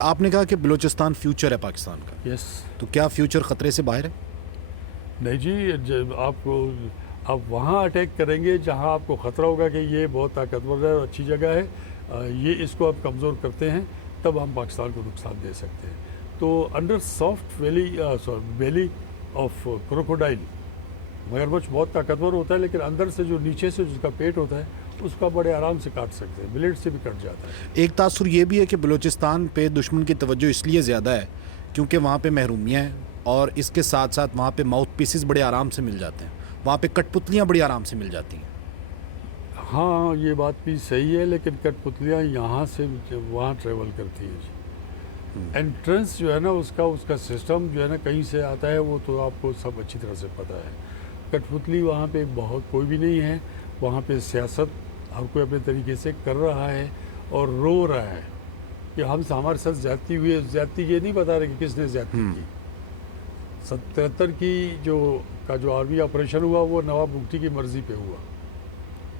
आपने कहा कि बलूचिस्तान फ्यूचर है पाकिस्तान का। यस। तो क्या फ्यूचर खतरे से बाहर है? नहीं जी, आप वहाँ अटैक करेंगे जहाँ आपको ख़तरा होगा कि ये बहुत ताकतवर है और अच्छी जगह है, ये इसको आप कमज़ोर करते हैं, तब हम पाकिस्तान को नुकसान दे सकते हैं। तो under soft belly of crocodile, मगरमच्छ बहुत ताकतवर होता है, लेकिन अंदर से जो नीचे से जिसका पेट होता है उसका बड़े आराम से काट सकते हैं, ब्लेड से भी कट जाता है। एक तासुर ये भी है कि बलूचिस्तान पे दुश्मन की तवज्जो इसलिए ज़्यादा है क्योंकि वहाँ पे महरूमियाँ हैं और इसके साथ साथ वहाँ पे माउथ पीसेस बड़े आराम से मिल जाते हैं, वहाँ पे कठपुतलियाँ बड़ी आराम से मिल जाती हैं। हाँ, ये बात भी सही है, लेकिन कठपुतलियाँ यहाँ से वहाँ ट्रेवल करती हैं जी। एंट्रेंस जो है ना उसका सिस्टम जो है ना कहीं से आता है, वो तो आपको सब अच्छी तरह से पता है। कठपुतली वहाँ पे बहुत कोई भी नहीं है, वहाँ पे सियासत हर कोई अपने तरीके से कर रहा है और रो रहा है कि हमारे साथ ज्यादती हुई है। ज्यादती ये नहीं बता रहे कि किसने ज्यादती की। 77 की जो आर्मी ऑपरेशन हुआ वो नवाब भुट्टी की मर्जी पे हुआ।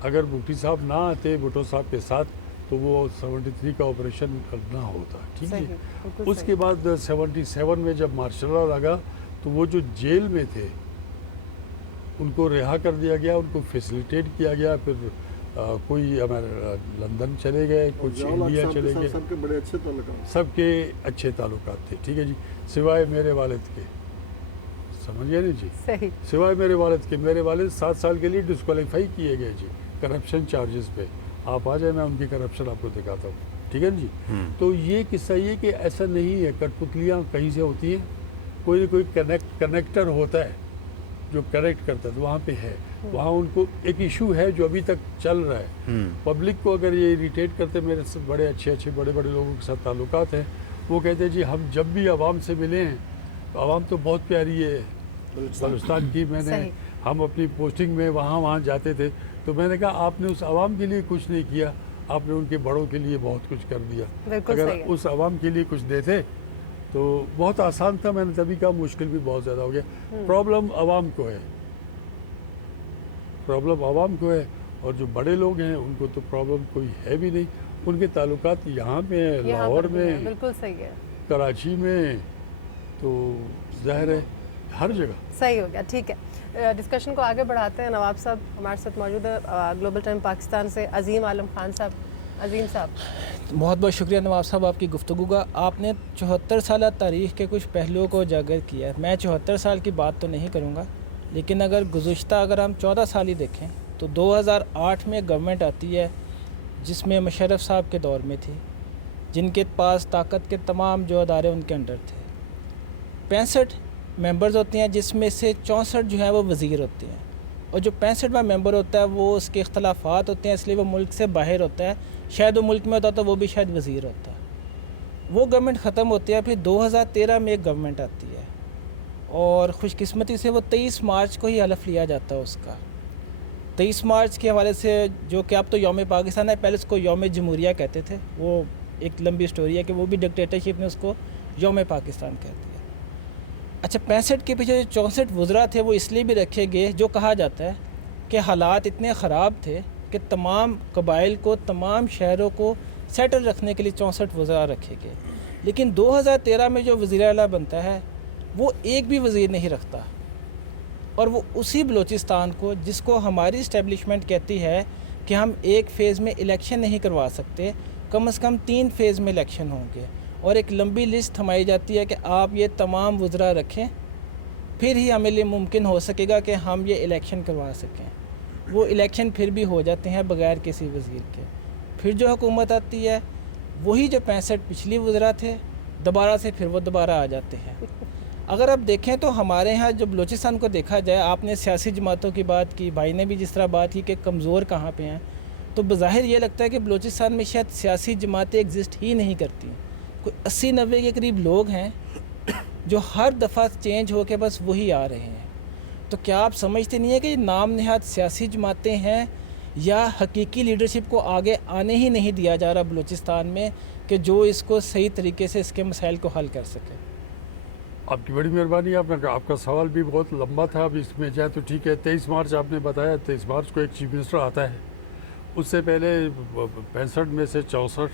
अगर भुट्टी साहब ना आते भुट्टो साहब के साथ तो वो 73 का ऑपरेशन ना होता। ठीक है। उसके बाद 77 में जब मार्शल लॉ लगा तो वो जो जेल में थे उनको रिहा कर दिया गया, उनको फैसिलिटेट किया गया। फिर कोई हमारे लंदन चले गए, कुछ इंडिया चले गए। सबके बड़े अच्छे ताल्लुकात, सबके अच्छे ताल्लुकात थे, ठीक है जी, सिवाय मेरे वालिद के। समझिए नहीं जी? सही। सिवाय मेरे वालिद के। मेरे वालिद 7 साल के लिए डिस्क्वालीफाई किए गए जी करप्शन चार्जेस पे। आप आ जाए, मैं उनकी करप्शन आपको दिखाता हूँ, ठीक है जी। तो ये किस्सा ये कि ऐसा नहीं है, कठपुतलियाँ कहीं से होती हैं, कोई ना कोई कनेक्टर होता है जो कनेक्ट करता है, तो वहाँ पे है। वहाँ उनको एक इशू है जो अभी तक चल रहा है। पब्लिक को अगर ये इरिटेट करते, मेरे से बड़े अच्छे बड़े लोगों के साथ ताल्लुकात हैं, वो कहते हैं जी हम जब भी आवाम से मिले हैं तो आवाम तो बहुत प्यारी है बलूचिस्तान की। हम अपनी पोस्टिंग में वहाँ जाते थे, तो मैंने कहा आपने उस आवाम के लिए कुछ नहीं किया, आपने उनके बड़ों के लिए बहुत कुछ कर दिया। अगर उस आवाम के लिए कुछ देते तो बहुत आसान था। मैंने तभी कहा मुश्किल भी बहुत ज़्यादा हो गया। प्रॉब्लम आवाम को है, प्रॉब्लम आवाम को है, और जो बड़े लोग हैं उनको तो प्रॉब्लम कोई है भी नहीं। उनके ताल्लुकात यहाँ पे हैं, लाहौर में, बिल्कुल सही है, कराची में, तो जाहिर है हर जगह। सही हो गया, ठीक है। डिस्कशन को आगे बढ़ाते हैं। नवाब साहब हमारे साथ मौजूद है, ग्लोबल टाइम पाकिस्तान से अजीम आलम खान साहब। अजीम साहब, बहुत बहुत शुक्रिया नवाब साहब आपकी गुफ्तगू का। आपने 74 साल तारीख़ के कुछ पहलुओं को उजागर किया है। मैं 74 साल की बात तो नहीं करूँगा, लेकिन अगर हम 14 साल ही देखें तो 2008 में गवर्नमेंट आती है जिसमें मुशर्रफ साहब के दौर में थी, जिनके पास ताकत के तमाम जो अदारे उनके अंडर थे। 65 मेंबर्स होते हैं, जिसमें से 64 जो है वो वज़ीर होते हैं, और जो 65वां मेंबर होता है वो उसके इख्तलाफात होते हैं, इसलिए वो मुल्क से बाहर होता है। शायद वो मुल्क में होता तो वो भी शायद वज़ीर होता। वो गवर्नमेंट ख़त्म होती है, फिर 2013 में एक गवर्नमेंट आती है, और ख़ुशकिस्मती से वो 23 मार्च को ही हलफ लिया जाता है उसका। 23 मार्च के हवाले से, जो कि अब तो यौम पाकिस्तान है, पहले उसको यौम जमहूरिया कहते थे। वो एक लंबी स्टोरी है कि वो भी डिक्टेटरशिप ने उसको यौम पाकिस्तान कहते हैं। अच्छा, 65 के पीछे जो 64 वज़रा थे वो इसलिए भी रखे गए, जो कहा जाता है कि हालात इतने ख़राब थे कि तमाम कबाइल को, तमाम शहरों को सेटल रखने के लिए 64 वज़रा रखे गए। लेकिन 2013 में जो वज़ीर आला बनता है वो एक भी वज़ीर नहीं रखता, और वो उसी बलूचिस्तान को, जिसको हमारी इस्टेब्लिशमेंट कहती है कि हम एक फ़ेज़ में इलेक्शन नहीं करवा सकते, कम से कम 3 फ़ेज़ में इलेक्शन होंगे, और एक लंबी लिस्ट थमाई जाती है कि आप ये तमाम वज़रा रखें, फिर ही हमें लिए मुमकिन हो सकेगा कि हम ये इलेक्शन करवा सकें। वो इलेक्शन फिर भी हो जाते हैं बग़ैर किसी वज़ीर के। फिर जो हुकूमत आती है, वही जो 65 पिछली वज़रा थे, दोबारा से फिर वो दोबारा आ जाते हैं। अगर आप देखें तो हमारे यहाँ जो बलूचिस्तान को देखा जाए, आपने सियासी जमातों की बात की, भाई ने भी जिस तरह बात की कि कमज़ोर कहाँ पे हैं, तो बज़ाहिर ये लगता है कि बलूचिस्तान में शायद सियासी जमातें एग्जिस्ट ही नहीं करती। कोई 80-90 के करीब लोग हैं जो हर दफ़ा चेंज हो के बस वही आ रहे हैं। तो क्या आप समझते नहीं है कि नाम नहाद सियासी जमातें हैं, या हकीकी लीडरशिप को आगे आने ही नहीं दिया जा रहा बलूचिस्तान में, कि जो इसको सही तरीके से इसके मसाइल को हल कर सके? आपकी बड़ी मेहरबानी। आपका सवाल भी बहुत लंबा था, अब इसमें जाए तो ठीक है। 23 मार्च आपने बताया, 23 मार्च को एक चीफ मिनिस्टर आता है। उससे पहले 65 में से 64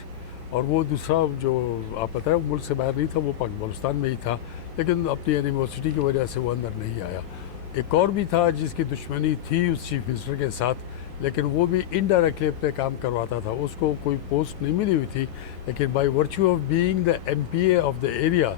और वो दूसरा जो आप पता है मुल्क से बाहर नहीं था, वो बलूचिस्तान में ही था, लेकिन अपनी एनिमोसिटी की वजह से वो अंदर नहीं आया। एक और भी था जिसकी दुश्मनी थी उस चीफ मिनिस्टर के साथ, लेकिन वो भी इनडायरेक्टली अपने काम करवाता था, उसको कोई पोस्ट नहीं मिली हुई थी, लेकिन by virtue of being the MPA of the area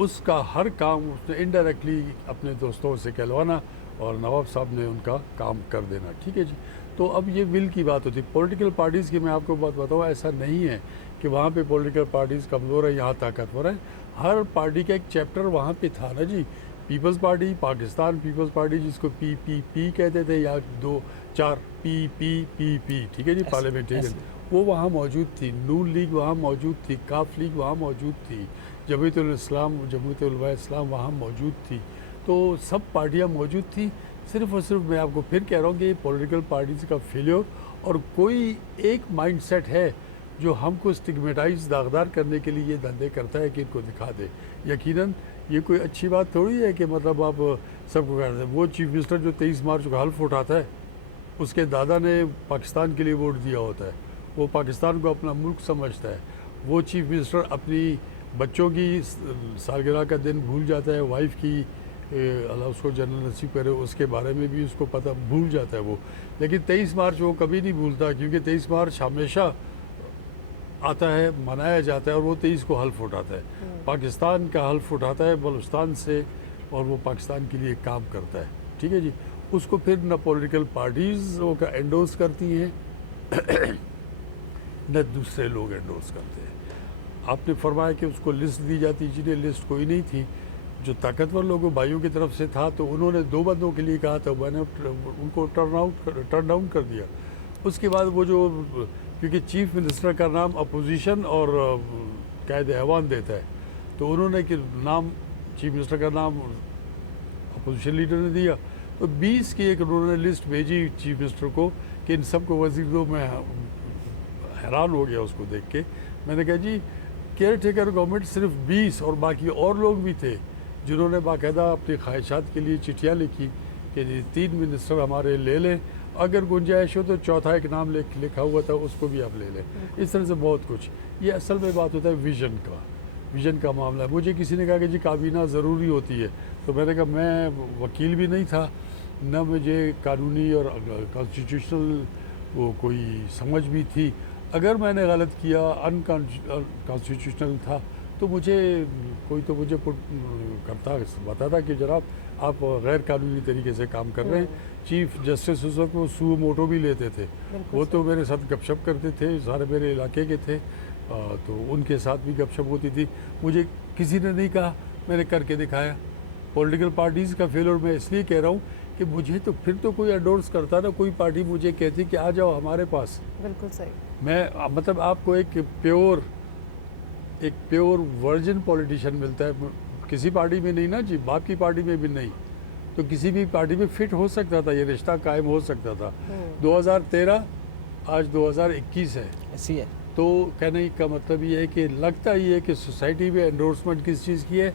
उसका हर काम उसने इनडायरेक्टली अपने दोस्तों से कहलवाना और नवाब साहब ने उनका काम कर देना। ठीक है जी। तो अब ये विल की बात होती है। पॉलिटिकल पार्टीज़ की मैं आपको बात बताऊँ, ऐसा नहीं है कि वहाँ पे पॉलिटिकल पार्टीज़ कमज़ोर है, यहाँ ताकतवर है। हर पार्टी का एक चैप्टर वहाँ पे था ना जी। Peoples Party, Pakistan Peoples Party, जिसको PPP कहते थे, या 2-4 PPP, ठीक है जी, पार्लियामेंटेरियन, वो वहाँ मौजूद थी। नून लीग वहाँ मौजूद थी, काफ लीग वहाँ मौजूद थी, जमीयतुल इस्लाम, जमीयतुल उलमा इस्लाम वहाँ मौजूद थी। तो सब पार्टियाँ मौजूद थी। सिर्फ और सिर्फ मैं आपको फिर कह रहा हूँ कि पॉलिटिकल पार्टीज़ का फेलियर, और कोई एक माइंडसेट है जो हमको स्टिग्मेटाइज दागदार करने के लिए ये धंधे करता है कि इनको दिखा दे। यकीनन ये कोई अच्छी बात थोड़ी है कि मतलब आप सबको कहते हैं। वो चीफ मिनिस्टर जो 23 मार्च को हल्फ उठाता है, उसके दादा ने पाकिस्तान के लिए वोट दिया होता है, वो पाकिस्तान को अपना मुल्क समझता है। वो चीफ मिनिस्टर अपनी बच्चों की सालगिरह का दिन भूल जाता है, वाइफ की अल्लाह उसको जन्नत नसीब करे, उसके बारे में भी उसको पता भूल जाता है वो। लेकिन 23 मार्च वो कभी नहीं भूलता, क्योंकि 23 मार्च हमेशा आता है, मनाया जाता है, और वो 23 को हल्फ उठाता है, पाकिस्तान का हल्फ उठाता है बलूचिस्तान से, और वो पाकिस्तान के लिए काम करता है। ठीक है जी। उसको फिर न पॉलिटिकल पार्टीज़ वो का एंडोर्स करती हैं न दूसरे लोग एंडोर्स करते हैं। आपने फरमाया कि उसको लिस्ट दी जाती, जिन्हें लिस्ट कोई नहीं थी, जो ताकतवर लोगों भाइयों की तरफ से था, तो उन्होंने 2 बंदों के लिए कहा था, मैंने उनको टर्न डाउन कर दिया। उसके बाद वो जो, क्योंकि चीफ मिनिस्टर का नाम अपोजिशन और कायदे ऐवान देता है, तो उन्होंने कि नाम चीफ मिनिस्टर का नाम अपोजिशन लीडर ने दिया, तो 20 की एक उन्होंने लिस्ट भेजी चीफ मिनिस्टर को कि इन सबको वजीर दो। मैं हैरान हो गया उसको देख के। मैंने कहा जी, केयर टेकर गवर्नमेंट सिर्फ 20, और बाकी और लोग भी थे जिन्होंने बाकायदा अपनी ख्वाहिशात के लिए चिट्ठियाँ लिखी कि जी 3 मिनिस्टर हमारे ले लें, अगर गुंजाइश हो तो चौथा एक नाम लिखा हुआ था उसको भी आप ले लें। इस तरह से बहुत कुछ। ये असल में बात होता है विज़न का मामला है। मुझे किसी ने कहा कि जी काबीना ज़रूरी होती है, तो मैंने कहा मैं वकील भी नहीं था, न मुझे कानूनी और कॉन्स्टिट्यूशनल वो कोई समझ भी थी। अगर मैंने गलत किया, अनकॉन्स्टिट्यूशनल था, तो मुझे कोई तो मुझे करता बताता कि जनाब आप गैर कानूनी तरीके से काम कर रहे हैं। चीफ जस्टिस उस वक्त वो सू मोटो भी लेते थे, वो तो मेरे साथ गपशप करते थे, सारे मेरे इलाके के थे, तो उनके साथ भी गपशप होती थी। मुझे किसी ने नहीं कहा, मैंने करके दिखाया। पॉलिटिकल पार्टीज़ का फेलियर मैं इसलिए कह रहा हूँ कि मुझे तो फिर तो कोई एंडोर्स करता ना, कोई पार्टी मुझे कहती कि आ जाओ हमारे पास। बिल्कुल सही। मैं मतलब आपको एक प्योर वर्जिन पॉलिटिशियन मिलता है, किसी पार्टी में नहीं ना जी, बाप की पार्टी में भी नहीं, तो किसी भी पार्टी में फिट हो सकता था, ये रिश्ता कायम हो सकता था। 2013 आज 2021 है, ऐसी है। तो कहने का मतलब ये है कि लगता ही है कि सोसाइटी में एंडोर्समेंट किस चीज़ की है,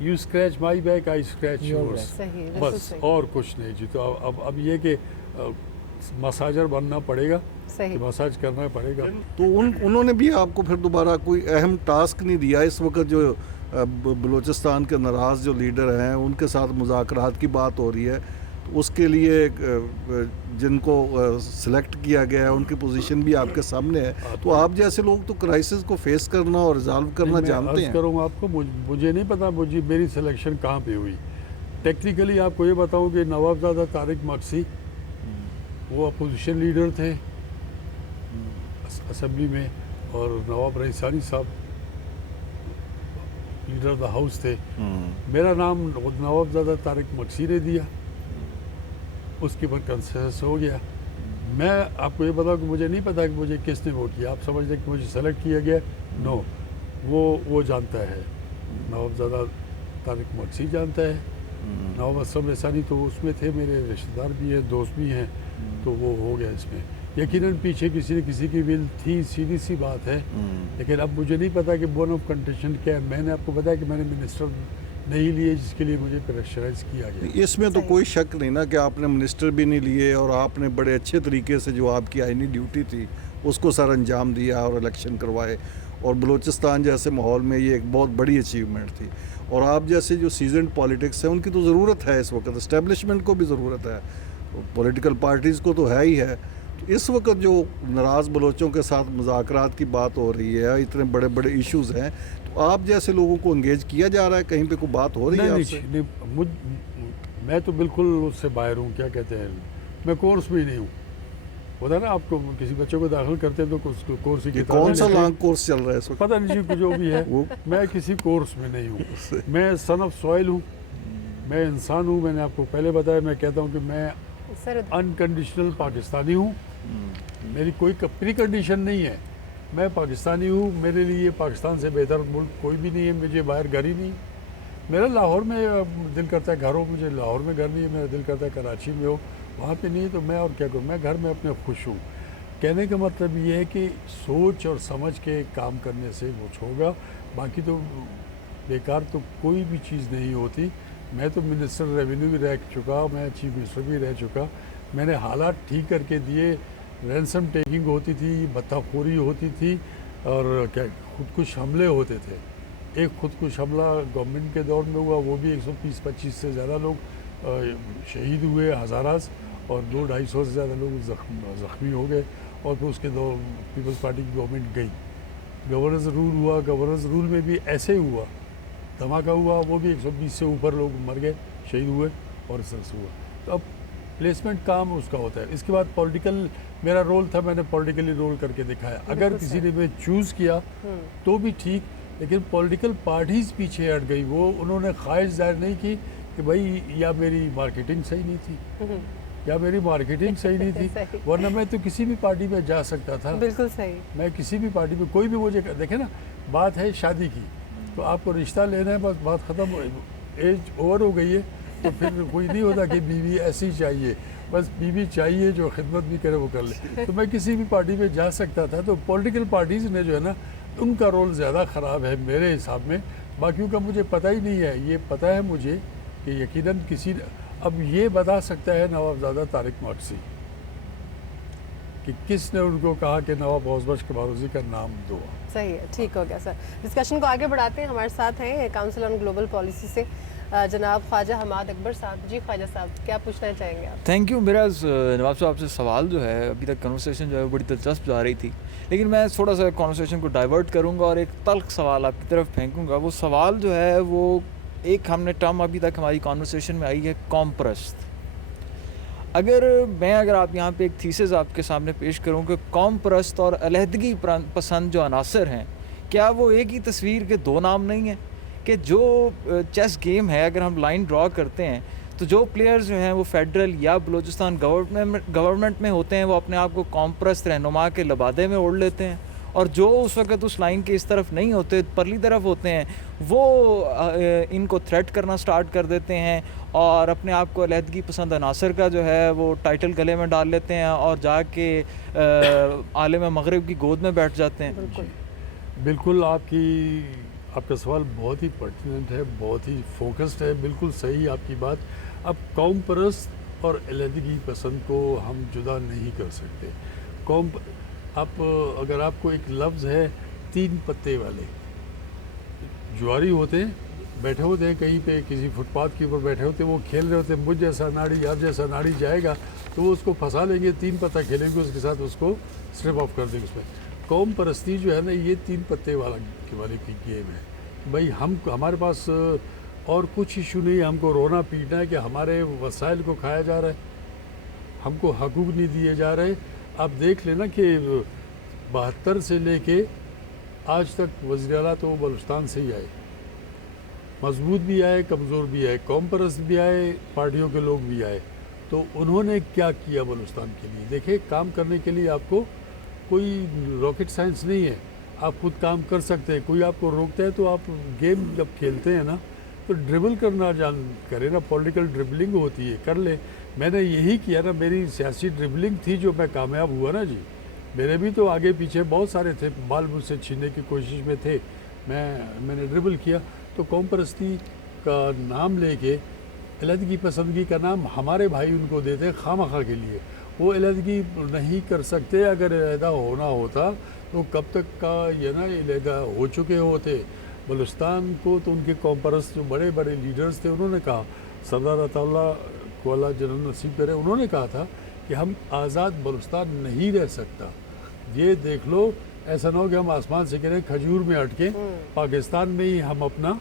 you scratch my back I scratch yours, सही, बिल्कुल बस, सही। और कुछ नहीं जी। तो अब ये कि मसाजर बनना पड़ेगा, सही। कि मसाज करना पड़ेगा। तो उन्होंने भी आपको फिर दोबारा कोई अहम टास्क नहीं दिया? इस वक्त जो बलूचिस्तान के नाराज़ जो लीडर हैं उनके साथ मुज़ाकरात की बात हो रही है, तो उसके लिए जिनको सिलेक्ट किया गया है उनकी पोजीशन भी आपके सामने है, तो आप जैसे लोग तो क्राइसिस को फेस करना और रिजॉल्व करना जानते हैं। करूँगा आपको, मुझे नहीं पता मेरी सिलेक्शन कहाँ पे हुई। टेक्निकली आपको ये बताऊँ कि नवाबजादा तारिक मक्सी वो अपोजिशन लीडर थे असेंबली में, और नवाब रईसानी साहब लीडर ऑफ द हाउस थे। मेरा नाम नवाबजादा तारिक मक्सी ने दिया, उसके बाद कंसेंसस हो गया। मैं आपको ये बताऊँ कि मुझे नहीं पता कि मुझे किसने वोट किया। आप समझ लें कि मुझे सेलेक्ट किया गया, नो, वो जानता है, नवाबजादा तारिक मक्सी जानता है। नवाब असलम रईसानी तो उसमें थे, मेरे रिश्तेदार भी हैं, दोस्त भी हैं, तो वो हो गया इसमें। यकीनन पीछे किसी न किसी की विल थी, सीधी सी बात है, लेकिन अब मुझे नहीं पता कि बोन ऑफ कंटेंशन क्या है। मैंने आपको बताया कि मैंने मिनिस्टर नहीं लिए, जिसके लिए मुझे प्रेशराइज किया गया। इसमें तो कोई शक नहीं ना कि आपने मिनिस्टर भी नहीं लिए, और आपने बड़े अच्छे तरीके से जो आपकी आईनी ड्यूटी थी उसको सर अंजाम दिया और इलेक्शन करवाए, और बलूचिस्तान जैसे माहौल में ये एक बहुत बड़ी अचीवमेंट थी। और आप जैसे जो सीजनड पॉलिटिक्स है उनकी तो ज़रूरत है इस वक्त, इस्टेब्लिशमेंट को भी ज़रूरत है, पॉलिटिकल पार्टीज़ को तो है ही है। तो इस वक्त जो नाराज़ बलोचों के साथ मुज़ाकरात की बात हो रही है, इतने बड़े बड़े इश्यूज़ हैं, तो आप जैसे लोगों को इंगेज किया जा रहा है, कहीं पे कोई बात हो रही है आपसे? मैं तो बिल्कुल उससे बाहर हूँ, क्या कहते हैं, मैं कोर्स में ही नहीं हूँ। होता है ना, आपको किसी बच्चे को दाखिल करते हैं तो कोर्स की ये कौन सा लॉन्ग कोर्स चल रहा है इस वक्त? पता नहीं जी, जो भी है वो मैं किसी कोर्स में नहीं हूँ। मैं सन ऑफ सॉइल हूँ, मैं इंसान हूँ। मैंने आपको पहले बताया, मैं कहता हूँ कि मैं सर अनकंडीशनल पाकिस्तानी हूँ। मेरी कोई प्री कंडीशन नहीं है, मैं पाकिस्तानी हूँ। मेरे लिए पाकिस्तान से बेहतर मुल्क कोई भी नहीं है, मुझे बाहर घर ही नहीं। मेरा लाहौर में दिल करता है घर हो, मुझे लाहौर में घर नहीं है। मेरा दिल करता है कराची में हो, वहाँ पे नहीं है तो मैं और क्या करूँ, मैं घर में अपने खुश हूँ। कहने का मतलब ये है कि सोच और समझ के काम करने से कुछ होगा, बाकी तो बेकार तो कोई भी चीज़ नहीं होती। मैं तो मिनिस्टर रेवेन्यू भी रह चुका, मैं चीफ मिनिस्टर भी रह चुका। मैंने हालात ठीक करके दिए। रैंसम टेकिंग होती थी, भत्ताखोरी होती थी, और क्या खुदकुश हमले होते थे। एक खुदकुश हमला गवर्नमेंट के दौर में हुआ, वो भी 120-25 से ज़्यादा लोग शहीद हुए, हज़ाराज, और 200-250 से ज़्यादा लोग ज़ख्मी हो गए। और फिर उसके दौर पीपल्स पार्टी की गवर्नमेंट गई, गवर्नर्स रूल हुआ। गवर्नर्स रूल में भी ऐसे ही हुआ, धमाका हुआ, वो भी 120 से ऊपर लोग मर गए, शहीद हुए, और इस तरह से हुआ। तो अब प्लेसमेंट काम उसका होता है। इसके बाद पॉलिटिकल मेरा रोल था, मैंने पॉलिटिकली रोल करके दिखाया। अगर किसी ने मुझे चूज़ किया तो भी ठीक, लेकिन पॉलिटिकल पार्टीज़ पीछे हट गई। वो उन्होंने ख्वाहिश जाहिर नहीं की कि भाई या मेरी मार्केटिंग सही नहीं थी, या मेरी मार्केटिंग सही नहीं थी, वरना मैं तो किसी भी पार्टी में जा सकता था। बिल्कुल सही। मैं किसी भी पार्टी में, कोई भी मुझे देखे ना, बात है शादी की, तो आपको रिश्ता लेना है, बस बात ख़त्म, एज ओवर हो गई है, तो फिर कोई नहीं होता कि बीवी ऐसी चाहिए, बस बीवी चाहिए जो खिदमत भी करे वो कर ले। तो मैं किसी भी पार्टी में जा सकता था। तो पॉलिटिकल पार्टीज़ ने जो है ना, उनका रोल ज़्यादा ख़राब है मेरे हिसाब में। बाकियों का मुझे पता ही नहीं है। ये पता है मुझे कि यकीनन किसी, अब ये बता सकता है नवाबजादा तारिक मार्क्सी कि किसने उनको कहा कि नवाब औज़बख्श कबारोज़ी का नाम दो। सही है, ठीक हो गया सर। डिस्कशन को आगे बढ़ाते हैं। हमारे साथ हैं काउंसिल ऑन ग्लोबल पॉलिसी से जनाब ख्वाजा हमाद अकबर साहब। जी ख्वाजा साहब, क्या पूछना चाहेंगे आप? Thank you. मेरा नवाब साहब आपसे सवाल जो है, अभी तक कन्वर्सेशन जो है बड़ी दिलचस्प जा रही थी, लेकिन मैं थोड़ा सा कन्वर्सेशन को डाइवर्ट करूंगा और एक तल्ख सवाल आपकी तरफ फेंकूंगा। वो सवाल जो है, वो एक हमने टर्म अभी तक हमारी कन्वर्सेशन में आई है, कौम परस्त। अगर आप यहाँ पे एक थीसिस आपके सामने पेश करूँ कि कौम परस्त और अलहदगी पसंद जो अनासर हैं, क्या वो एक ही तस्वीर के दो नाम नहीं हैं? कि जो चेस गेम है, अगर हम लाइन ड्रॉ करते हैं तो जो प्लेयर्स जो हैं वो फेडरल या बलूचिस्तान गवर्नमेंट में होते हैं, वो अपने आप को कौम परस्त रहनुमा के लबादे में ओढ़ लेते हैं, और जो उस वक्त उस लाइन के इस तरफ नहीं होते, परली तरफ होते हैं, वो इनको थ्रेट करना स्टार्ट कर देते हैं और अपने आप को अलहदगी पसंद अनासर का जो है वो टाइटल गले में डाल लेते हैं और जाके आलम मगरिब की गोद में बैठ जाते हैं। बिल्कुल आपका सवाल बहुत ही पर्टिनेंट है, बहुत ही फोकस्ड है, बिल्कुल सही आपकी बात। अब कौम परस्त और अलहदगी पसंद को हम जुदा नहीं कर सकते। अगर आपको एक लफ्ज़ है, 3 पत्ते वाले जुआरी होते हैं, बैठे होते हैं कहीं पे, किसी फुटपाथ के ऊपर बैठे होते हैं, वो खेल रहे होते हैं, मुझ जैसा नाड़ी आप जैसा नाड़ी जाएगा तो वो उसको फंसा लेंगे, 3 पत्ता खेलेंगे, उसके साथ उसको स्ट्रिप ऑफ कर देंगे। उसमें कौम परस्ती जो है ना, ये 3 पत्ते वाली की गेम है। भाई हमारे पास और कुछ इशू नहीं है, हमको रोना पीटना है कि हमारे वसाइल को खाया जा रहा है, हमको हकूक़ नहीं दिए जा रहे। आप देख लेना कि 72 से लेके आज तक वज़ीर आला तो बलूचिस्तान से ही आए, मजबूत भी आए, कमज़ोर भी आए, कौम परस्त भी आए, पार्टियों के लोग भी आए। तो उन्होंने क्या किया बलूचिस्तान के लिए? देखिए, काम करने के लिए आपको कोई रॉकेट साइंस नहीं है, आप खुद काम कर सकते हैं। कोई आपको रोकता है तो आप गेम जब खेलते हैं ना, तो ड्रिबल करना करें ना, पॉलिटिकल ड्रिबलिंग होती है, कर ले। मैंने यही किया ना, मेरी सियासी ड्रिबलिंग थी जो मैं कामयाब हुआ ना जी। मेरे भी तो आगे पीछे बहुत सारे थे, बाल मुझसे छीनने की कोशिश में थे, मैंने ड्रिबल किया। तो कौम परस्ती का नाम लेके अलहदगी पसंदगी का नाम हमारे भाई उनको देते हैं खामखा के लिए। वो अलहदगी नहीं कर सकते। अगर अलहदा होना होता तो कब तक का ये ना अलहदा हो चुके होते। बलूचिस्तान को तो उनके कॉम्परस जो बड़े बड़े लीडर्स थे उन्होंने कहा, सरदार अताउल्लाह को अल्लाह जन्नत नसीब करे, उन्होंने कहा था कि हम आज़ाद बलूचिस्तान नहीं रह सकता। ये देख लो, ऐसा ना हो कि हम आसमान से गिरे खजूर में अटके, पाकिस्तान में ही हम अपना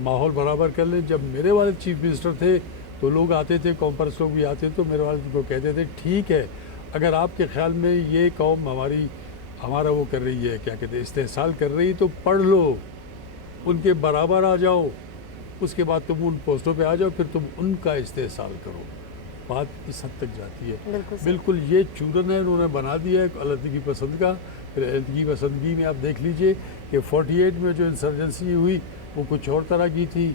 माहौल बराबर कर लें। जब मेरे वालिद चीफ मिनिस्टर थे तो लोग आते थे, कॉम्परस लोग भी आते तो मेरे वालिद को कहते थे ठीक है, अगर आपके ख्याल में ये कौम हमारा वो कर रही है, क्या कहते हैं, इस्तेहसाल कर रही है, तो पढ़ लो, उनके बराबर आ जाओ, उसके बाद तुम उन पोस्टों पे आ जाओ, फिर तुम उनका इस्तेहसाल करो। बात इस हद तक जाती है। बिल्कुल ये चूरन है उन्होंने बना दिया है अलहदगी पसंद का। फिर अलहदगी पसंदगी में आप देख लीजिए कि 48 में जो इंसर्जेंसी हुई वो कुछ और तरह की थी,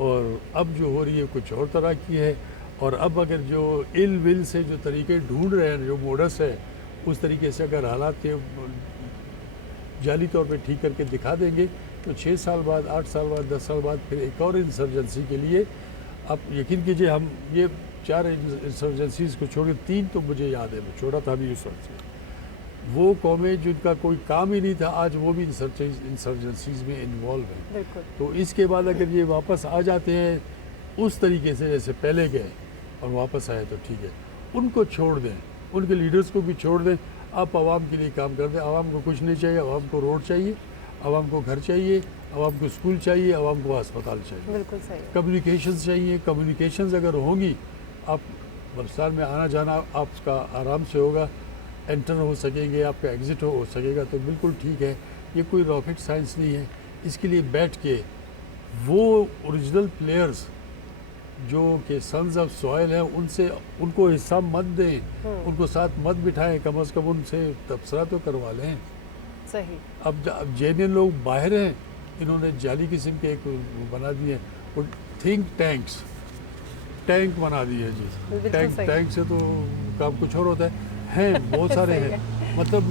और अब जो हो रही है कुछ और तरह की है। और अब अगर जो इल विल से जो तरीके ढूंढ रहे हैं, जो मोडस है, उस तरीके से अगर हालात के जाली तौर पे ठीक करके दिखा देंगे तो 6 साल बाद, 8 साल बाद, 10 साल बाद फिर एक और इंसर्जेंसी के लिए, आप यकीन कीजिए, हम ये 4 इंसर्जेंसीज को छोड़ के 3 तो मुझे याद है, मैं छोड़ा था भी उस वक्त से, वो कौमें जिनका कोई काम ही नहीं था आज वो भी इंसर्जेंसीज में इन्वॉल्व हैं। तो इसके बाद अगर ये वापस आ जाते हैं उस तरीके से जैसे पहले गए और वापस आए तो ठीक है, उनको छोड़ दें, उनके लीडर्स को भी छोड़ दें। आप आवाम के लिए काम कर दें। आवाम को कुछ नहीं चाहिए, आवाम को रोड चाहिए, आवाम को घर चाहिए, आवाम को स्कूल चाहिए, आवाम को अस्पताल चाहिए, बिल्कुल सही। कम्युनिकेशंस चाहिए। कम्युनिकेशंस अगर होंगी, आप बलूचिस्तान में आना जाना आपका आराम से होगा, एंटर हो सकेंगे, आपका एग्ज़िट हो सकेगा, तो बिल्कुल ठीक है। ये कोई रॉकेट साइंस नहीं है। इसके लिए बैठ के वो ओरिजिनल प्लेयर्स जो कि सन्स ऑफ सॉइल हैं, उनको हिस्सा मत दें, उनको साथ मत बिठाएं, कम अज़ कम उनसे तबसरा तो करवा लें। सही। अब जेन्युइन लोग बाहर हैं, इन्होंने जाली किस्म के एक बना दिए, वो थिंक टैंक बना दिए जी। टैंक से तो काम कुछ और होता है बहुत सारे हैं, मतलब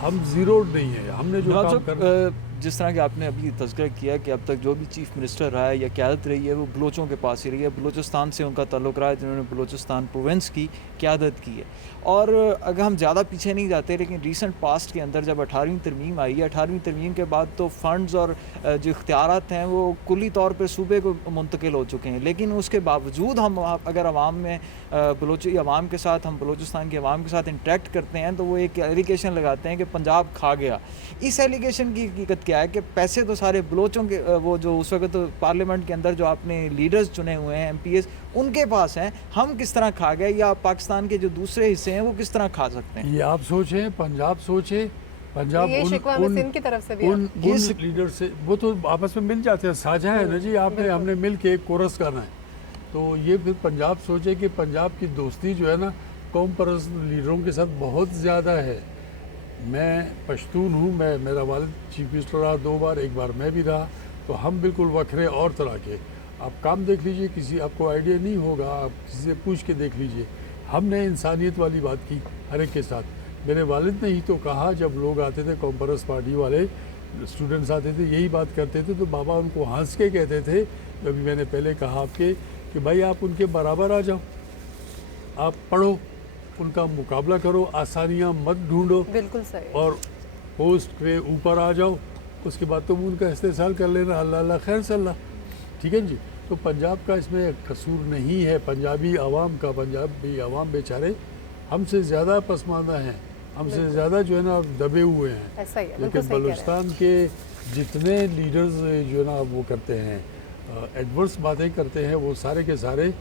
हम ज़ीरो नहीं है, हमने जो काम कर जिस तरह कि आपने अभी तज़किरा किया कि अब तक जो भी चीफ मिनिस्टर रहा है या क़यादत रही है वो बलोचों के पास ही रही है, बलूचिस्तान से उनका ताल्लुक़ रहा है, जिन्होंने बलूचिस्तान प्रोविंस की क़यादत की है। और अगर हम ज़्यादा पीछे नहीं जाते, लेकिन रीसेंट पास्ट के अंदर जब 18वीं तरमीम आई है, 18वीं तरमीम के बाद तो फ़ंड्स और जो इख्तियारात हैं वो कुल्ली तौर पर सूबे को मुंतकिल हो चुके हैं। लेकिन उसके बावजूद हम अगर आवाम में बलोची आवाम के साथ, हम बलूचिस्तान के आवाम के साथ इंटरेक्ट करते हैं तो वो एक एलिगेशन लगाते हैं कि पंजाब खा गया। इस एलिगेशन की हकीकत क्या है कि पैसे तो सारे बलोचों के, वो जो उस वक्त तो पार्लियामेंट के अंदर जो आपने लीडर्स चुने हुए हैं, MPs, उनके पास हैं, हम किस तरह खा गए, या पाकिस्तान के जो दूसरे हिस्से हैं वो किस तरह खा सकते हैं? ये आप सोचें, पंजाब सोचे, पंजाब ये शिकवा में सिंध की तरफ से भी उन लीडर से वो तो आपस में मिल जाते हैं, साझा है ना जी, आपने हमने मिल के एक कोरस करना है। तो ये फिर पंजाब सोचे कि पंजाब की दोस्ती जो है ना कौम परस्त लीडरों के साथ बहुत ज़्यादा है। मैं पश्तून हूँ, मेरा वालिद चीफ मिनिस्टर रहा 2 बार, 1 बार मैं भी रहा, तो हम बिल्कुल वखरे और तरह के। आप काम देख लीजिए, किसी आपको आइडिया नहीं होगा, आप किसी से पूछ के देख लीजिए। हमने इंसानियत वाली बात की हर एक के साथ। मेरे वालिद ने ही तो कहा, जब लोग आते थे कॉम्परस पार्टी वाले स्टूडेंट्स आते थे, यही बात करते थे, तो बाबा उनको हंस के कहते थे, अभी मैंने पहले कहा आपके, कि भाई आप उनके बराबर आ जाओ, आप पढ़ो, उनका मुकाबला करो, आसानियाँ मत ढूंढो, बिल्कुल सही, और पोस्ट पे ऊपर आ जाओ, उसके बाद तुम उनका इस्तेसाल कर लेना, अल्लाह अल्लाह खैर सल्ला, ठीक है जी। तो पंजाब का इसमें कसूर नहीं है, पंजाबी आवाम बेचारे हमसे ज़्यादा पसमानदा हैं, हमसे ज़्यादा जो है ना दबे हुए हैं। ऐसा ही है, लेकिन बलूचिस्तान के जितने लीडर्स जो है ना वो करते हैं, एडवर्स बातें करते हैं, वो सारे के सारे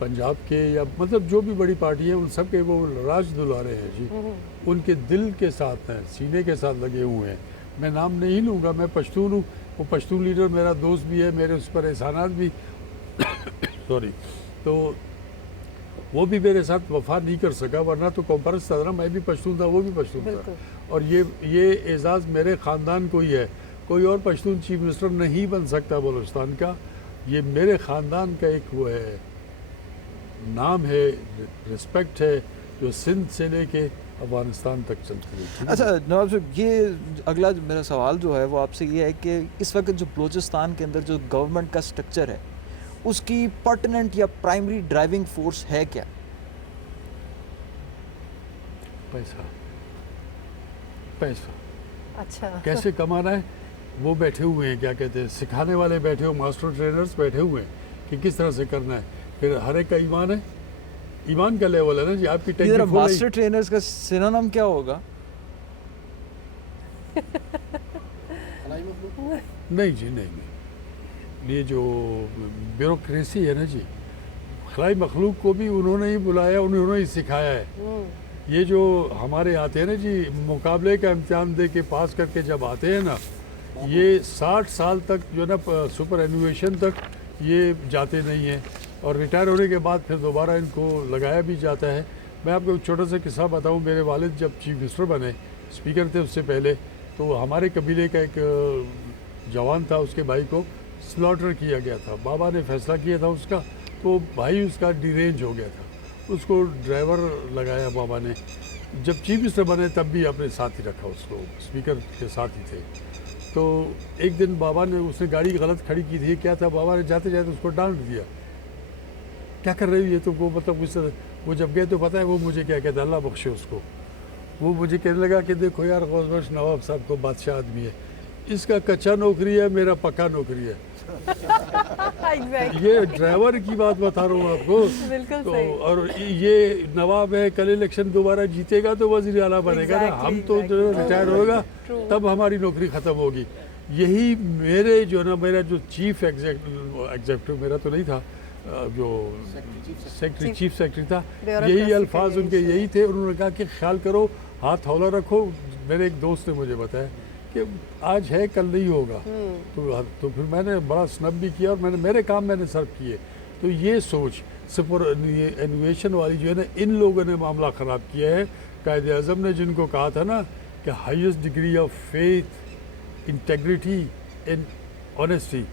पंजाब के, या मतलब जो भी बड़ी पार्टी है उन सब के वो राज दुलारे हैं जी, उनके दिल के साथ हैं, सीने के साथ लगे हुए हैं। मैं नाम नहीं लूँगा, मैं पश्तून हूँ, वो पश्तून लीडर मेरा दोस्त भी है, मेरे उस पर एहसानात भी सॉरी, तो वो भी मेरे साथ वफा नहीं कर सका, वरना तो कॉम्परस था ना, मैं भी पश्तून था, वो भी पश्तून था, और ये एजाज़ मेरे ख़ानदान को ही है। कोई और पश्तून चीफ मिनिस्टर नहीं बन सकता बलूचिस्तान का, ये मेरे ख़ानदान का एक वो है, नाम है, रिस्पेक्ट है, जो सिंध से लेके अफगानिस्तान तक चलती है। अच्छा नवाब साहब, ये अगला जो मेरा सवाल जो है वो आपसे ये है कि इस वक्त जो बलूचिस्तान के अंदर जो गवर्नमेंट का स्ट्रक्चर है, उसकी पर्टिनेंट या प्राइमरी ड्राइविंग फोर्स है क्या? पैसा पैसा अच्छा कैसे कमाना है वो बैठे हुए हैं, क्या कहते हैं, सिखाने वाले बैठे हुए, मास्टर ट्रेनर्स बैठे हुए हैं कि किस तरह से करना है। फिर हर एक का ईमान है, ईमान का लेवल है ना जी। आपकी इधर टैंकी फुल मास्टर ट्रेनर्स का सिनोनिम क्या होगा? नहीं जी, नहीं, ये जो ब्यूरोक्रेसी है ना जी, खलाई मखलूक को भी उन्होंने ही बुलाया, उन्होंने ही सिखाया है। ये जो हमारे आते हैं ना जी, मुकाबले का इम्तिहान दे के पास करके जब आते हैं ना, ये 60 साल तक जो है ना सुपर एनुएशन तक ये जाते नहीं हैं, और रिटायर होने के बाद फिर दोबारा इनको लगाया भी जाता है। मैं आपको एक छोटा सा किस्सा बताऊं। मेरे वालिद जब चीफ मिनिस्टर बने, स्पीकर थे उससे पहले, तो हमारे कबीले का एक जवान था, उसके भाई को स्लॉटर किया गया था। बाबा ने फैसला किया था उसका, तो भाई उसका डिरेंज हो गया था, उसको ड्राइवर लगाया बाबा ने। जब चीफ मिनिस्टर बने तब भी अपने साथ ही रखा उसको, स्पीकर के साथ ही थे। तो एक दिन बाबा ने, उसने गाड़ी गलत खड़ी की थी, क्या था, बाबा ने जाते जाते उसको डांट दिया, क्या कर रही हो ये तुमको, मतलब उस तरह। वो जब गए तो पता है वो मुझे क्या कहता, अल्लाह बख्शे उसको, वो मुझे कहने लगा कि देखो यार, गौस नवाब साहब को बादशाह आदमी है, इसका कच्चा नौकरी है, मेरा पक्का नौकरी है। Exactly. ये ड्राइवर की बात बता रहा हूँ आपको। बिल्कुल तो सही। और ये नवाब है, कल इलेक्शन दोबारा जीतेगा तो वजीर आला बनेगा ना, हम तो जो रिटायर होगा तब हमारी नौकरी खत्म होगी। यही मेरे जो ना, मेरा जो चीफ एग्जेक्टिव मेरा तो नहीं था, जो सेक्रेटरी, चीफ सेक्रेटरी था, यही अल्फाज उनके यही थे। उन्होंने कहा कि ख्याल करो, हाथ हौला रखो। मेरे एक दोस्त ने मुझे बताया कि आज है कल नहीं होगा। तो फिर मैंने बड़ा स्नब भी किया, और मेरे काम मैंने सर्व किए। तो ये सोच सुपर एनुएशन वाली जो है ना, इन लोगों ने मामला ख़राब किया है। कायदे आज़म ने जिनको कहा था ना कि highest degree of faith, integrity and honesty,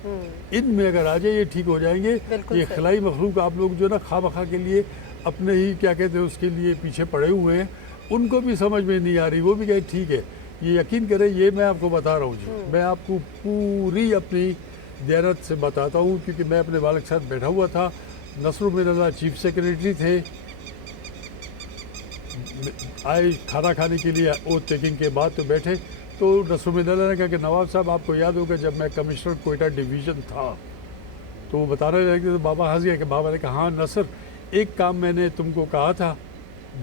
इनमें अगर आ जाए ये ठीक हो जाएंगे। ये खिलाई मखलूक आप लोग जो ना खामखा के लिए अपने ही क्या कहते हैं उसके लिए पीछे पड़े हुए हैं, उनको भी समझ में नहीं आ रही। वो भी कहे ठीक है, ये यकीन करें, ये मैं आपको बता रहा हूँ जी, मैं आपको पूरी अपनी दयानत से बताता हूँ, क्योंकि मैं अपने वालिद के साथ बैठा हुआ था। नसरुल्लाह चीफ सेक्रेटरी थे, आए खाना खाने के लिए ओथ टेकिंग के बाद, तो बैठे तो नसरुल्लाह ने कहा कि नवाब साहब आपको याद होगा जब मैं कमिश्नर कोयटा डिवीज़न था, तो वो बताने लगे। तो बाबा हंस गया कि बाबा ने कहा हाँ नसर, एक काम मैंने तुमको कहा था,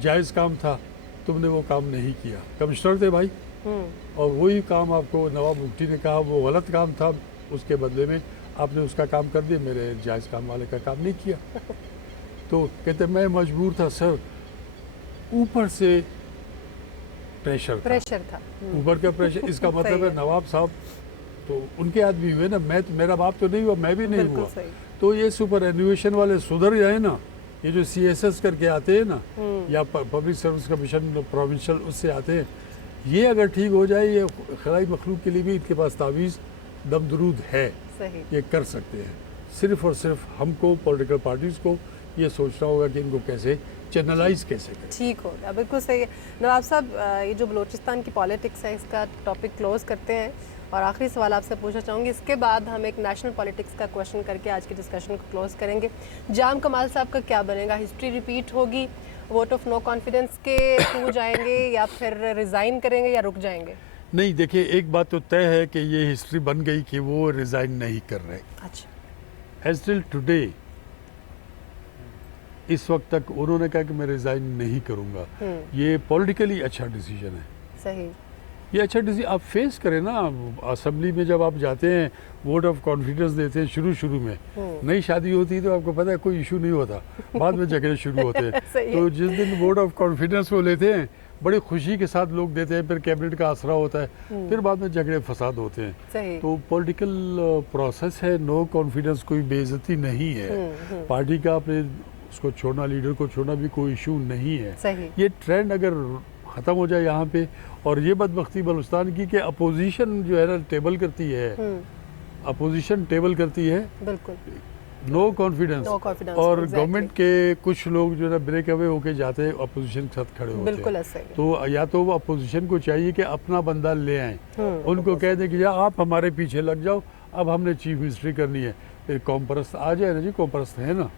जायज़ काम था, तुमने वो काम नहीं किया। कमिश्नर थे भाई, और वही काम आपको नवाब मुफ्ती ने कहा वो गलत काम था, उसके बदले में आपने उसका काम कर दिया, मेरे जायज़ काम वाले का काम नहीं किया। तो कहते मैं मजबूर था सर, ऊपर से प्रेशर था। ऊपर का प्रेशर। इसका मतलब है नवाब साहब तो उनके आदमी हुए ना, मैं तो, मेरा बाप तो नहीं हुआ, मैं भी नहीं हुआ। तो ये सुपर एनुएशन वाले सुधर जाए ना, ये जो CSS करके आते हैं ना, या पब्लिक सर्विस कमीशन प्रोविंशियल, उससे आते हैं, ये अगर ठीक हो जाए, ये खलाई मखलूक के लिए भी इनके पास तावीज़ दमदरूद है, ये कर सकते हैं। सिर्फ और सिर्फ हमको पॉलिटिकल पार्टीज़ को ये सोचना होगा कि इनको कैसे चैनलाइज कैसे करें। ठीक होगा, बिल्कुल सही है। नवाब साहब, ये जो बलूचिस्तान की पॉलिटिक्स है, इसका टॉपिक क्लोज करते हैं, और आखिरी सवाल आपसे पूछना चाहूँगी, इसके बाद हम एक नेशनल पॉलिटिक्स का क्वेश्चन करके आज की डिस्कशन को क्लोज करेंगे। जाम कमाल साहब का क्या बनेगा? हिस्ट्री रिपीट होगी, वोट ऑफ नो कॉन्फिडेंस के थ्रू जाएंगे, या फिर रिज़ाइन करेंगे, या रुक जाएंगे? नहीं, देखिए एक बात तो तय है कि ये हिस्ट्री बन गई कि वो रिज़ाइन नहीं कर रहे। अच्छा। एज टिल टुडे, इस वक्त तक उन्होंने कहा कि मैं रिज़ाइन नहीं करूँगा। ये पॉलिटिकली अच्छा डिसीजन है। सही। ये अच्छा डिसीजन आप फेस करें ना। असेंबली में जब आप जाते हैं, वोट ऑफ कॉन्फिडेंस देते हैं, शुरू में नई शादी होती है तो आपको पता है कोई इशू नहीं होता, बाद में झगड़े शुरू होते हैं। तो जिस दिन वोट ऑफ कॉन्फिडेंस वो लेते हैं, बड़ी खुशी के साथ लोग देते हैं, फिर कैबिनेट का आसरा होता है, फिर बाद में झगड़े फसाद होते हैं। तो पॉलिटिकल प्रोसेस है, नो कॉन्फिडेंस कोई बेइज्जती नहीं है। पार्टी का अपने उसको छोड़ना, लीडर को छोड़ना भी कोई इशू नहीं है। ये ट्रेंड अगर ख़त्म हो जाए यहाँ पे, और ये बदबख्ती बलूचिस्तान की कि अपोजिशन जो है ना टेबल करती है, अपोजिशन टेबल करती है, बिल्कुल नो कॉन्फिडेंस, और गवर्नमेंट के कुछ लोग जो है ना ब्रेक अवे होके जाते हैं, अपोजिशन के साथ खड़े होते हैं। तो या तो वो अपोजिशन को चाहिए कि अपना बंदा ले आए, उनको कह दें कि आप हमारे पीछे लग जाओ, अब हमने चीफ मिनिस्ट्री करनी है। फिर कौम परस्त आ जाए ना जी, कौम परस्त है ना।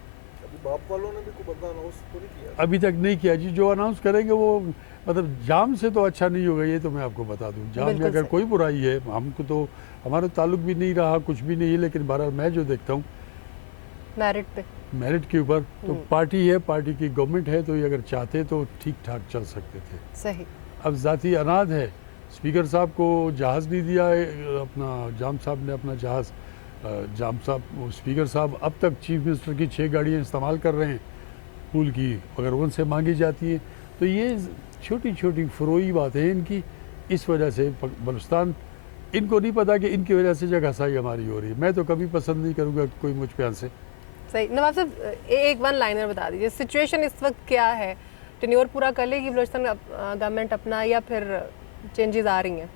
बाप वालों ने भी कोई बंदा अनाउंस तो नहीं किया, अभी तक नहीं किया जी। जो अनाउंस करेंगे वो मतलब जाम से तो अच्छा नहीं होगा, ये तो मैं आपको बता दूं। जाम में बिल्कुल अगर सही। कोई बुराई है, हमको तो हमारा ताल्लुक भी नहीं रहा, कुछ भी नहीं है, लेकिन बहरहाल मैं जो देखता हूँ मेरिट पे। मेरिट के ऊपर, तो पार्टी है, पार्टी की गवर्नमेंट है, तो ये अगर चाहते तो ठीक ठाक चल सकते थे। सही। अब ज़ाती अनाज है, स्पीकर साहब को जहाज़ नहीं दिया है, अपना जाम साहब ने अपना जहाज़, जाम साहब स्पीकर साहब अब तक चीफ मिनिस्टर की 6 गाड़ियाँ इस्तेमाल कर रहे हैं पूल की, अगर उनसे मांगी जाती है तो ये छोटी छोटी फरोई बातें हैं इनकी। इस वजह से बलूचिस्तान, इनको नहीं पता कि इनकी वजह से जगह साई हमारी हो रही है। मैं तो कभी पसंद नहीं करूँगा कि कोई मुझ पे हंसे। सही। नवाब साहब, एक वन लाइनर बता दीजिए, सिचुएशन इस वक्त क्या है? टेन्योर पूरा कर लेगी बलूचिस्तान गवर्नमेंट अपना, या फिर चेंजेस आ रही हैं?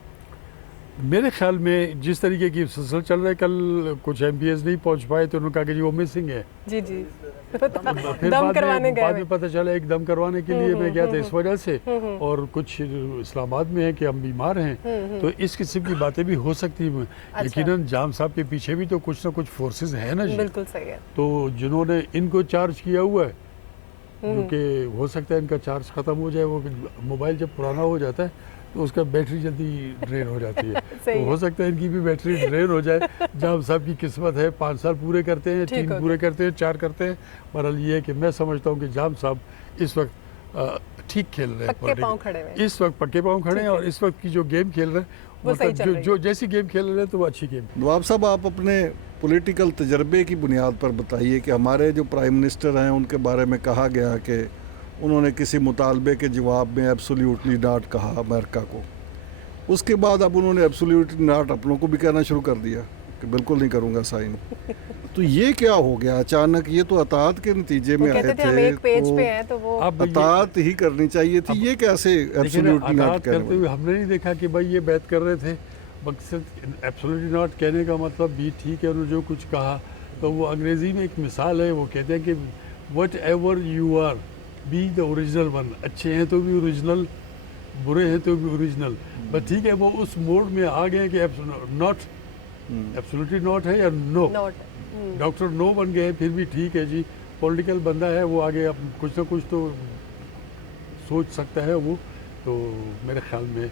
मेरे ख्याल में जिस तरीके की सिलसिला चल रहा है, कल कुछ MPs नहीं पहुंच पाए तो उन्होंने कहा कि जी वो मिसिंग है। जी जी। फिर दम करवाने गए बाद हुए। में पता चला एक दम करवाने के लिए मैं गया था इस वजह से, और कुछ इस्लामाबाद में है कि हम बीमार हैं, तो इस किस्म की बातें भी हो सकती हैं। यकीनन जाम साहब के पीछे भी तो कुछ ना कुछ फोर्सेस है ना जी, बिल्कुल सही है। तो जिन्होंने इनको चार्ज किया हुआ है, जो कि हो सकता है इनका चार्ज ख़त्म हो जाए। वो मोबाइल जब पुराना हो जाता है तो उसका बैटरी जल्दी ड्रेन हो जाती है, तो सही हो सकता है इनकी भी बैटरी ड्रेन हो जाए। जाम साहब की किस्मत है, 5 साल पूरे करते हैं, 3 हो पूरे करते हैं, 4 करते हैं। बहरहाल ये है कि मैं समझता हूँ कि जाम साहब इस वक्त ठीक खेल रहे हैं, पक्के पांव खड़े हुए हैं। इस वक्त पक्के पाँव खड़े हैं, और इस वक्त की जो गेम खेल रहे हैं वो सही चल रही है। जो जैसी गेम खेल रहे हैं तो वो अच्छी गेम। नवाब साहब, आप अपने पॉलिटिकल तजर्बे की बुनियाद पर बताइए कि हमारे जो प्राइम मिनिस्टर हैं उनके बारे में कहा गया कि उन्होंने किसी मुतालबे के जवाब में एब्सोल्युटली नॉट कहा अमेरिका को, उसके बाद अब उन्होंने एब्सोल्युटली नॉट अपनों को भी कहना शुरू कर दिया कि बिल्कुल नहीं करूँगा साइन। तो ये क्या हो गया अचानक? ये तो अतात के नतीजे वो में आए कहते थे हम थे, एक पेज तो पे हैं, तो वो अब ये- अतात ही करनी चाहिए थी। ये कैसे एब्सोल्युटली नॉट अतात कहने करते हुए हमने नहीं देखा कि भाई ये बात कर रहे थे। मकसद एब्सोल्युटली नॉट कहने का मतलब भी ठीक है, उन्होंने जो कुछ कहा, तो वो अंग्रेज़ी में एक मिसाल है, वो कहते हैं कि what ever you R be the original one. अच्छे हैं तो भी ओरिजिनल, बुरे हैं तो भी ओरिजिनल। बट ठीक है, वो उस मोड में आ गए कि नॉट, एब्सोल्युटली नॉट है या नो, नोट। डॉक्टर नो बन गए। फिर भी ठीक है जी, पॉलिटिकल बंदा है, वो आगे अब कुछ ना कुछ तो सोच सकता है वो। तो मेरे ख्याल में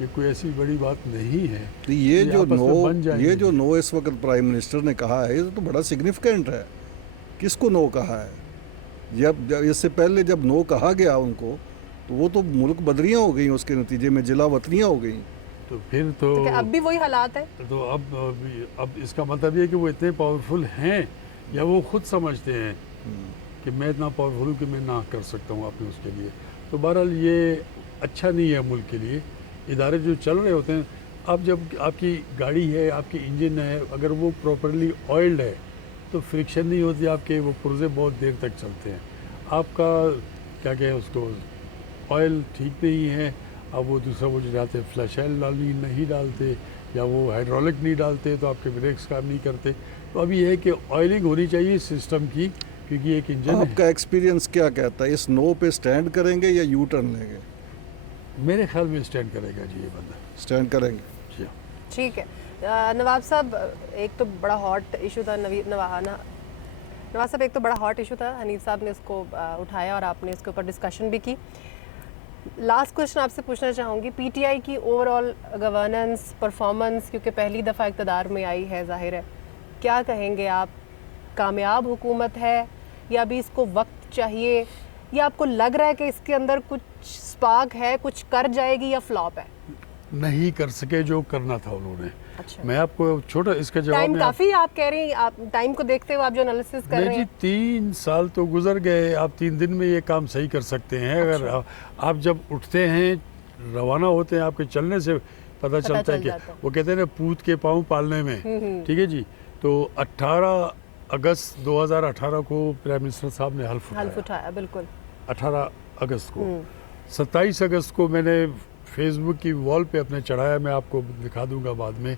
ये कोई ऐसी बड़ी बात नहीं है। तो ये जो आपस में नो, बन जाएंगे। ये जो नो इस वक्त प्राइम मिनिस्टर ने कहा है, ये तो बड़ा सिग्निफिकेंट है। किसको नो कहा है? जब इससे पहले जब नो कहा गया उनको, तो वो तो मुल्क बदरियाँ हो गई, उसके नतीजे में जिला वतनियाँ हो गई। तो फिर तो तो क्या अब भी वही हालात है? तो अब इसका मतलब ये है कि वो इतने पावरफुल हैं, या वो खुद समझते हैं कि मैं इतना पावरफुल हूँ कि मैं ना कर सकता हूँ अपने उसके लिए। तो बहरहाल ये अच्छा नहीं है मुल्क के लिए। इदारे जो चल रहे होते हैं, अब जब आपकी गाड़ी है, आपकी इंजन है, अगर वो प्रॉपरली ऑयल्ड है तो फ्रिक्शन नहीं होती आपके, वो पुर्जे बहुत देर तक चलते हैं। आपका क्या कहें उसको, ऑयल ठीक नहीं है, अब वो दूसरा वो जो जाते हैं फ्लैश ऑयल नहीं डालते, या वो हाइड्रोलिक नहीं डालते, तो आपके ब्रेक्स काम नहीं करते। तो अभी ये है कि ऑयलिंग होनी चाहिए सिस्टम की, क्योंकि एक इंजन है। आपका एक्सपीरियंस क्या कहता है? इस नो पे स्टैंड करेंगे या यू टर्न लेंगे? मेरे ख्याल में स्टैंड करेगा जी ये बंदा। स्टैंड करेंगे। जी हाँ। ठीक है। नवाब साहब, एक तो बड़ा हॉट इशू था नवाब साहब, एक तो बड़ा हॉट इशू था, हनीफ साहब ने इसको उठाया और आपने इसके ऊपर डिस्कशन भी की। लास्ट क्वेश्चन आपसे पूछना चाहूँगी, पीटीआई की ओवरऑल गवर्नेंस परफॉर्मेंस, क्योंकि पहली दफ़ा इक़्तिदार में आई है, ज़ाहिर है, क्या कहेंगे आप? कामयाब हुकूमत है, या अभी इसको वक्त चाहिए, या आपको लग रहा है कि इसके अंदर कुछ स्पार्क है, कुछ कर जाएगी, या फ्लॉप है? नहीं कर सके जो करना था उन्होंने। अच्छा, मैं आपको छोटा इसका जवाब टाइम में काफ़ी आप कह रही हैं, आप टाइम को देखते हुए आप जो एनालिसिस कर नहीं रहे जी, हैं। 3 साल तो गुजर गए, आप 3 दिन में ये काम सही कर सकते हैं। अगर आप जब उठते हैं, रवाना होते हैं, आपके चलने से पता चलता है चल कि जाता है। वो कहते हैं ना, पूत के पाँव पालने में। ठीक है जी। तो 18 अगस्त 2018 को प्राइम मिनिस्टर साहब ने हल्फ हल्फ उठाया, उठाया, बिल्कुल। 18 अगस्त को। 27 अगस्त को मैंने फेसबुक की वॉल पे अपने चढ़ाया, मैं आपको दिखा दूंगा बाद में।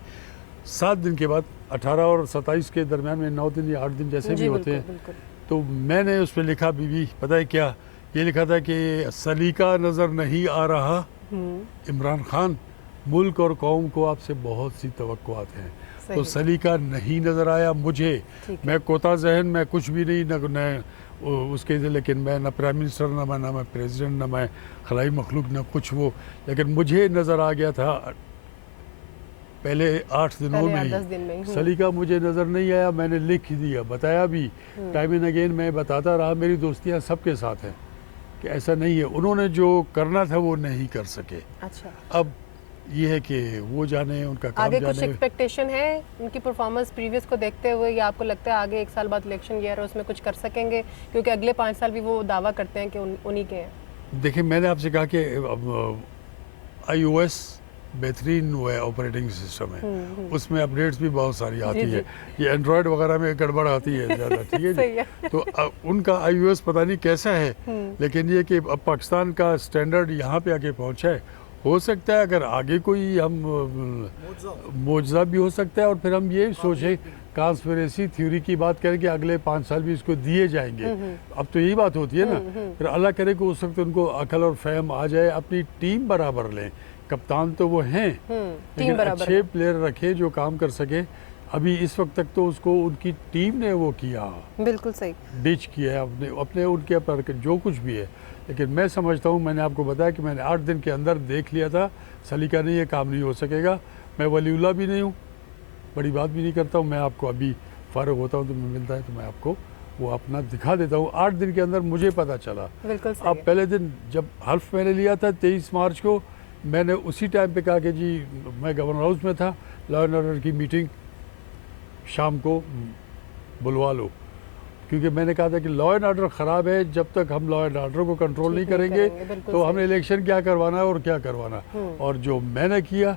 7 दिन के बाद 18 और 27 के दरमियान में 9 दिन या 8 दिन जैसे भी जी, होते बिल्कुल, हैं, बिल्कुल। तो मैंने उस पर लिखा, बीबी पता है क्या, ये लिखा था कि सलीका नज़र नहीं आ रहा इमरान खान, मुल्क और कौम को आपसे बहुत सी तवक्कुआत हैं। सही। तो सलीका नहीं नज़र आया मुझे। ठीक है। मैं कोता जहन, मैं कुछ भी नहीं, न उसके, लेकिन मैं न प्राइम मिनिस्टर, न मैं प्रेसिडेंट, न मैं खलाई मखलूक, न कुछ वो, लेकिन मुझे नज़र आ गया था पहले 8 दिनों पहले में 8-10 दिन में ही। ही। सलीका मुझे नज़र नहीं आया, मैंने लिख दिया, बताया भी, टाइम एंड अगेन मैं बताता रहा। मेरी दोस्तियाँ सबके साथ हैं कि ऐसा नहीं है, उन्होंने जो करना था वो नहीं कर सके। अच्छा, अब ये है कि वो जाने, उनका काम आगे कुछ जाने। एक्सपेक्टेशन है उनकी परफॉर्मेंस प्रीवियस को देखते हुए, या आपको लगता है आगे 1 साल बाद इलेक्शन ईयर है उसमें कुछ कर सकेंगे, क्योंकि अगले 5 साल भी वो दावा करते हैं कि उन्हीं के हैं। देखिए, मैंने आपसे कहा कि iOS बेहतरीन वो है, ऑपरेटिंग सिस्टम है, उसमें अपडेट्स भी बहुत सारी आती जी, है। ये एंड्रॉयड वगैरह में गड़बड़ आती है ज़्यादा, ठीक है सही जी। है। तो उनका iOS पता नहीं कैसा है, लेकिन ये कि अब पाकिस्तान का स्टैंडर्ड यहाँ पे आके पहुँचा है। हो सकता है अगर आगे कोई हम मुआवजा भी हो सकता है, और फिर हम ये सोचें, कॉन्स्पिरेसी थ्योरी की बात करें कि अगले 5 साल भी इसको दिए जाएंगे। अब तो यही बात होती है ना। फिर अल्लाह करे कि उस वक्त उनको अकल और फहम आ जाए, अपनी टीम बराबर लें। कप्तान तो वो हैं, लेकिन बराबर अच्छे है। प्लेयर रखें जो काम कर सके। अभी इस वक्त तक तो उसको उनकी टीम ने वो किया, बिल्कुल सही। डिच किया है अपने अपने उनके पर जो कुछ भी है। लेकिन मैं समझता हूँ, मैंने आपको बताया कि मैंने 8 दिन के अंदर देख लिया था, सलीका नहीं, ये काम नहीं हो सकेगा। मैं वलीउल्लाह भी नहीं हूँ, बड़ी बात भी नहीं करता हूँ। मैं आपको अभी फारग होता हूँ तो मैं मिलता है तो मैं आपको वो अपना दिखा देता हूँ। 8 दिन के अंदर मुझे पता चला। बिल्कुल सही अब है। पहले दिन जब हल्फ मैंने लिया था 23 मार्च को, मैंने उसी टाइम पे कहा कि जी मैं गवर्नर हाउस में था, लॉ एंड ऑर्डर की मीटिंग शाम को बुलवा लो, क्योंकि मैंने कहा था कि लॉ एंड ऑर्डर ख़राब है, जब तक हम लॉ एंड ऑर्डर को कंट्रोल नहीं ठीक नहीं करेंगे करेंगे, बिल्कुल तो सही। हमने इलेक्शन क्या करवाना है और क्या करवाना। और जो मैंने किया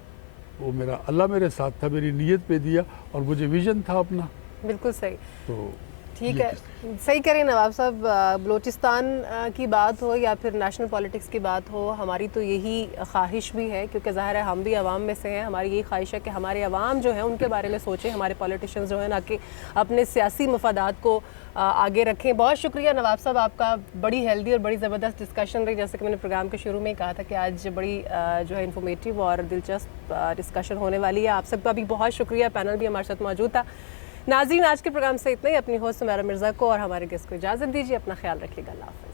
वो मेरा अल्लाह मेरे साथ था, मेरी नीयत पे दिया, और मुझे विजन था अपना। बिल्कुल सही। तो ठीक ये है, सही करें नवाब साहब। बलूचिस्तान की बात हो या फिर नेशनल पॉलिटिक्स की बात हो, हमारी तो यही ख्वाहिश भी है, क्योंकि ज़ाहिर है हम भी अवाम में से हैं। हमारी यही ख्वाहिश है कि हमारे अवाम जो है उनके बारे में सोचें, हमारे पॉलिटिशियंस जो है ना कि अपने सियासी मफादात को आगे रखें। बहुत शुक्रिया नवाब साहब, आपका बड़ी हेल्दी और बड़ी ज़बरदस्त डिस्कशन रही। जैसे कि मैंने प्रोग्राम के शुरू में ही कहा था कि आज बड़ी जो है इन्फॉर्मेटिव और दिलचस्प डिस्कशन होने वाली है। आप सबका भी बहुत शुक्रिया, पैनल भी हमारे साथ मौजूद था। नाज़रीन, आज के प्रोग्राम से इतना ही। अपनी होस्ट सुमेरा मिर्ज़ा को और हमारे गेस्ट को इजाज़त दीजिए। अपना ख्याल रखिएगा। अल्लाह हाफ़िज़।